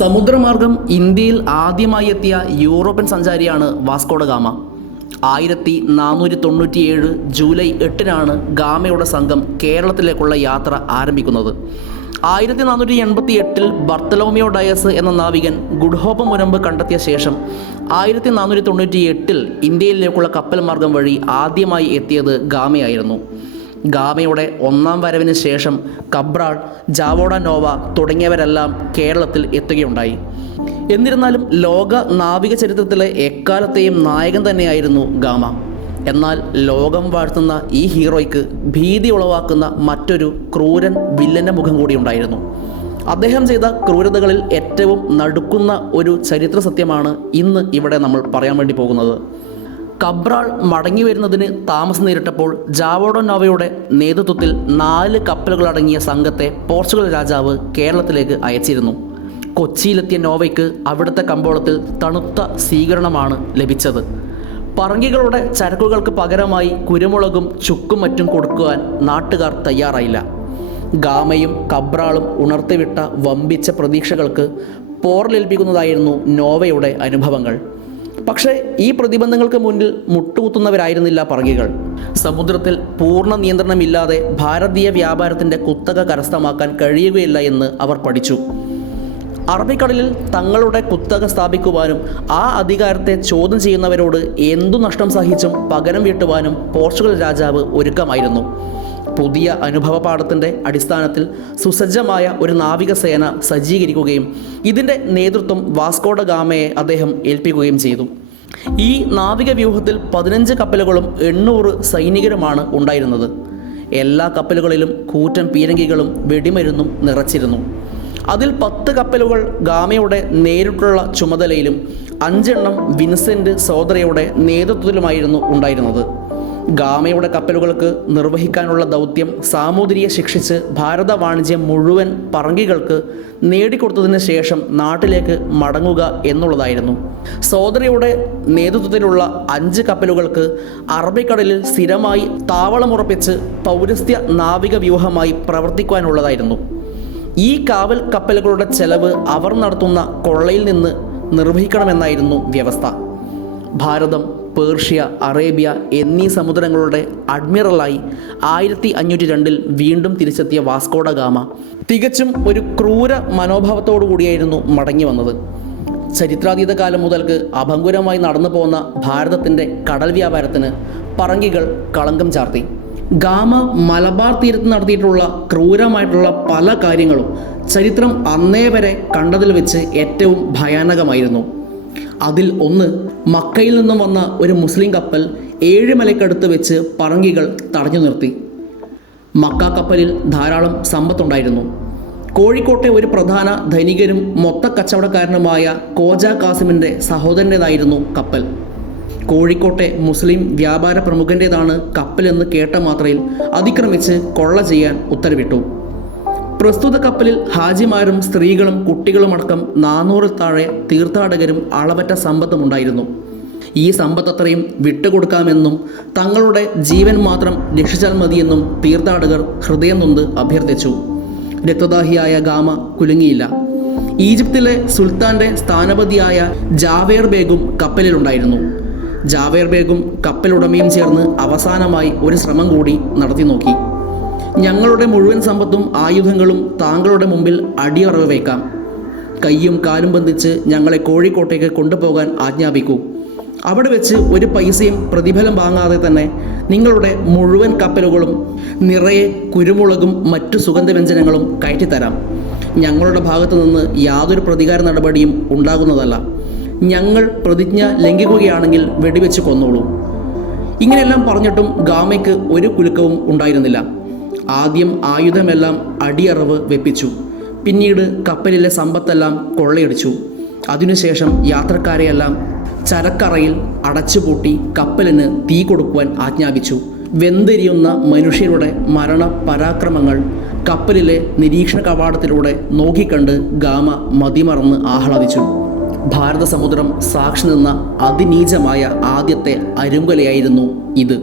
സമുദ്രമാർഗം ഇന്ത്യയിൽ ആദ്യമായി എത്തിയ യൂറോപ്യൻ സഞ്ചാരിയാണ് വാസ്കോഡ ഗാമ. 1497 ജൂലൈ 8-നാണ് ഗാമയുടെ സംഘം കേരളത്തിലേക്കുള്ള യാത്ര ആരംഭിക്കുന്നത്. 1488 ബർത്തലോമിയോ ഡയസ് എന്ന നാവികൻ ഗുഡ് ഹോപ്പ് മുനമ്പ് കണ്ടെത്തിയ ശേഷം 1498 ഇന്ത്യയിലേക്കുള്ള കപ്പൽ മാർഗം വഴി ആദ്യമായി എത്തിയത് ഗാമയായിരുന്നു. ഗാമയുടെ ഒന്നാം വരവിന് ശേഷം കബ്രാൾ, ജാവോഡ നോവ തുടങ്ങിയവരെല്ലാം കേരളത്തിൽ എത്തുകയുണ്ടായി. എന്നിരുന്നാലും ലോക നാവിക ചരിത്രത്തിലെ എക്കാലത്തെയും നായകൻ തന്നെയായിരുന്നു ഗാമ. എന്നാൽ ലോകം വാഴ്ത്തുന്ന ഈ ഹീറോയ്ക്ക് ഭീതി ഉളവാക്കുന്ന മറ്റൊരു ക്രൂരൻ വില്ലൻ്റെ മുഖം കൂടി ഉണ്ടായിരുന്നു. അദ്ദേഹം ചെയ്ത ക്രൂരതകളിൽ ഏറ്റവും നടുക്കുന്ന ഒരു ചരിത്ര സത്യമാണ് ഇന്ന് ഇവിടെ നമ്മൾ പറയാൻ വേണ്ടി പോകുന്നത്. കബ്രാൾ മടങ്ങി വരുന്നതിന് താമസം നേരിട്ടപ്പോൾ ജാവോഡോ നോവയുടെ നേതൃത്വത്തിൽ 4 കപ്പലുകളടങ്ങിയ സംഘത്തെ പോർച്ചുഗൽ രാജാവ് കേരളത്തിലേക്ക് അയച്ചിരുന്നു. കൊച്ചിയിലെത്തിയ നോവയ്ക്ക് അവിടുത്തെ കമ്പോളത്തിൽ തണുത്ത സ്വീകരണമാണ് ലഭിച്ചത്. പറങ്കികളുടെ ചരക്കുകൾക്ക് പകരമായി കുരുമുളകും ചുക്കും മറ്റും കൊടുക്കുവാൻ നാട്ടുകാർ തയ്യാറായില്ല. ഗാമയും കബ്രാളും ഉണർത്തിവിട്ട വമ്പിച്ച പ്രതീക്ഷകൾക്ക് പോറലേൽപ്പിക്കുന്നതായിരുന്നു നോവയുടെ അനുഭവങ്ങൾ. പക്ഷേ ഈ പ്രതിബന്ധങ്ങൾക്ക് മുന്നിൽ മുട്ടുകുത്തുന്നവരായിരുന്നില്ല പറങ്കികൾ. സമുദ്രത്തിൽ പൂർണ്ണ നിയന്ത്രണമില്ലാതെ ഭാരതീയ വ്യാപാരത്തിൻ്റെ കുത്തക കരസ്ഥമാക്കാൻ കഴിയുകയില്ല എന്ന് അവർ പഠിച്ചു. അറബിക്കടലിൽ തങ്ങളുടെ കുത്തക സ്ഥാപിക്കുവാനും ആ അധികാരത്തെ ചോദ്യം ചെയ്യുന്നവരോട് എന്തു നഷ്ടം സഹിച്ചും പകരം വീട്ടുവാനും പോർച്ചുഗൽ രാജാവ് ഒരുക്കമായിരുന്നു. പുതിയ അനുഭവ പാഠത്തിൻ്റെ അടിസ്ഥാനത്തിൽ സുസജ്ജമായ ഒരു നാവികസേന സജ്ജീകരിക്കുകയും ഇതിൻ്റെ നേതൃത്വം വാസ്കോഡ ഗാമയെ അദ്ദേഹം ഏൽപ്പിക്കുകയും ചെയ്തു. ഈ നാവിക വ്യൂഹത്തിൽ 15 കപ്പലുകളും 800 സൈനികരുമാണ് ഉണ്ടായിരുന്നത്. എല്ലാ കപ്പലുകളിലും കൂറ്റൻ പീരങ്കികളും വെടിമരുന്നും നിറച്ചിരുന്നു. അതിൽ 10 കപ്പലുകൾ ഗാമയുടെ നേരിട്ടുള്ള ചുമതലയിലും 5 എണ്ണം വിൻസെൻ്റ് സോദരയുടെ നേതൃത്വത്തിലുമായിരുന്നു ഉണ്ടായിരുന്നത്. ഗാമയുടെ കപ്പലുകൾക്ക് നിർവഹിക്കാനുള്ള ദൗത്യം സാമൂതിരിയെ ശിക്ഷിച്ച് ഭാരത വാണിജ്യം മുഴുവൻ പറങ്കികൾക്ക് നേടിക്കൊടുത്തതിന് ശേഷം നാട്ടിലേക്ക് മടങ്ങുക എന്നുള്ളതായിരുന്നു. സോദരയുടെ നേതൃത്വത്തിലുള്ള 5 കപ്പലുകൾക്ക് അറബിക്കടലിൽ സ്ഥിരമായി താവളമുറപ്പിച്ച് പൗരസ്ത്യ നാവിക വ്യൂഹമായി പ്രവർത്തിക്കുവാനുള്ളതായിരുന്നു. ഈ കാവൽ കപ്പലുകളുടെ ചെലവ് അവർ നടത്തുന്ന കൊള്ളയിൽ നിന്ന് നിർവഹിക്കണമെന്നായിരുന്നു വ്യവസ്ഥ. ഭാരതം, പേർഷ്യ, അറേബ്യ എന്നീ സമുദ്രങ്ങളുടെ അഡ്മിറലായി 1502 വീണ്ടും തിരിച്ചെത്തിയ വാസ്കോഡ ഗാമ തികച്ചും ഒരു ക്രൂര മനോഭാവത്തോടു കൂടിയായിരുന്നു മടങ്ങി വന്നത്. ചരിത്രാതീത കാലം മുതൽക്ക് അഭംഗുരമായി നടന്നു പോന്ന ഭാരതത്തിൻ്റെ കടൽ വ്യാപാരത്തിന് പറങ്കികൾ കളങ്കം ചാർത്തി. ഗാമ മലബാർ തീരത്ത് നടത്തിയിട്ടുള്ള ക്രൂരമായിട്ടുള്ള പല കാര്യങ്ങളും ചരിത്രം അന്നേ വരെ കണ്ടതിൽ വെച്ച് ഏറ്റവും ഭയാനകമായിരുന്നു. അതിൽ ഒന്ന്, മക്കയിൽ നിന്നും വന്ന ഒരു മുസ്ലിം കപ്പൽ ഏഴിമലയ്ക്കടുത്ത് വെച്ച് പറങ്കികൾ തടഞ്ഞു നിർത്തി. മക്ക കപ്പലിൽ ധാരാളം സമ്പത്തുണ്ടായിരുന്നു. കോഴിക്കോട്ടെ ഒരു പ്രധാന ധനികരും മൊത്ത കച്ചവടക്കാരനുമായ കോജ കാസിമിൻ്റെ സഹോദരൻ്റേതായിരുന്നു കപ്പൽ. കോഴിക്കോട്ടെ മുസ്ലിം വ്യാപാര പ്രമുഖൻ്റേതാണ് കപ്പലെന്ന് കേട്ട മാത്രയിൽ അതിക്രമിച്ച് കൊള്ള ചെയ്യാൻ ഉത്തരവിട്ടു. പ്രസ്തുത കപ്പലിൽ ഹാജിമാരും സ്ത്രീകളും കുട്ടികളുമടക്കം 400-ൽ താഴെ തീർത്ഥാടകരും അളവറ്റ സമ്പത്തും ഉണ്ടായിരുന്നു. ഈ സമ്പത്തത്രയും വിട്ടുകൊടുക്കാമെന്നും തങ്ങളുടെ ജീവൻ മാത്രം രക്ഷിച്ചാൽ മതിയെന്നും തീർത്ഥാടകർ ഹൃദയം നൊന്ത് അഭ്യർത്ഥിച്ചു. രക്തദാഹിയായ ഗാമ കുലുങ്ങിയില്ല. ഈജിപ്തിലെ സുൽത്താൻ്റെ സ്ഥാനപതിയായ ജാവേർ ബേഗും കപ്പലിലുണ്ടായിരുന്നു. ജാവേർ ബേഗും കപ്പലുടമയും ചേർന്ന് അവസാനമായി ഒരു ശ്രമം കൂടി നടത്തി നോക്കി. ഞങ്ങളുടെ മുഴുവൻ സമ്പത്തും ആയുധങ്ങളും താങ്കളുടെ മുമ്പിൽ അടിയറവ് വയ്ക്കാം. കയ്യും കാലും ബന്ധിച്ച് ഞങ്ങളെ കോഴിക്കോട്ടേക്ക് കൊണ്ടുപോകാൻ ആജ്ഞാപിക്കൂ. അവിടെ വെച്ച് ഒരു പൈസയും പ്രതിഫലം വാങ്ങാതെ തന്നെ നിങ്ങളുടെ മുഴുവൻ കപ്പലുകളും നിറയെ കുരുമുളകും മറ്റു സുഗന്ധവ്യഞ്ജനങ്ങളും കയറ്റിത്തരാം. ഞങ്ങളുടെ ഭാഗത്തു നിന്ന് യാതൊരു പ്രതികാര നടപടിയും ഉണ്ടാകുന്നതല്ല. ഞങ്ങൾ പ്രതിജ്ഞ ലംഘിക്കുകയാണെങ്കിൽ വെടിവെച്ച് കൊന്നോളൂ. ഇങ്ങനെയെല്ലാം പറഞ്ഞിട്ടും ഗാമയ്ക്ക് ഒരു കുലുക്കവും ഉണ്ടായിരുന്നില്ല. ആദ്യം ആയുധമെല്ലാം അടിയറവ് വെപ്പിച്ചു. പിന്നീട് കപ്പലിലെ സമ്പത്തെല്ലാം കൊള്ളയടിച്ചു. അതിനുശേഷം യാത്രക്കാരെയെല്ലാം ചരക്കറയിൽ അടച്ചുപൂട്ടി കപ്പലിന് തീ കൊടുക്കുവാൻ ആജ്ഞാപിച്ചു. വെന്തെരിയുന്ന മനുഷ്യരുടെ മരണ പരാക്രമങ്ങൾ കപ്പലിലെ നിരീക്ഷണ കവാടത്തിലൂടെ നോക്കിക്കണ്ട് ഗാമ മതിമറന്ന് ആഹ്ലാദിച്ചു. ഭാരത സമുദ്രം സാക്ഷി നിന്ന അതിനീചമായ ആദ്യത്തെ അരുങ്കൊലയായിരുന്നു ഇത്.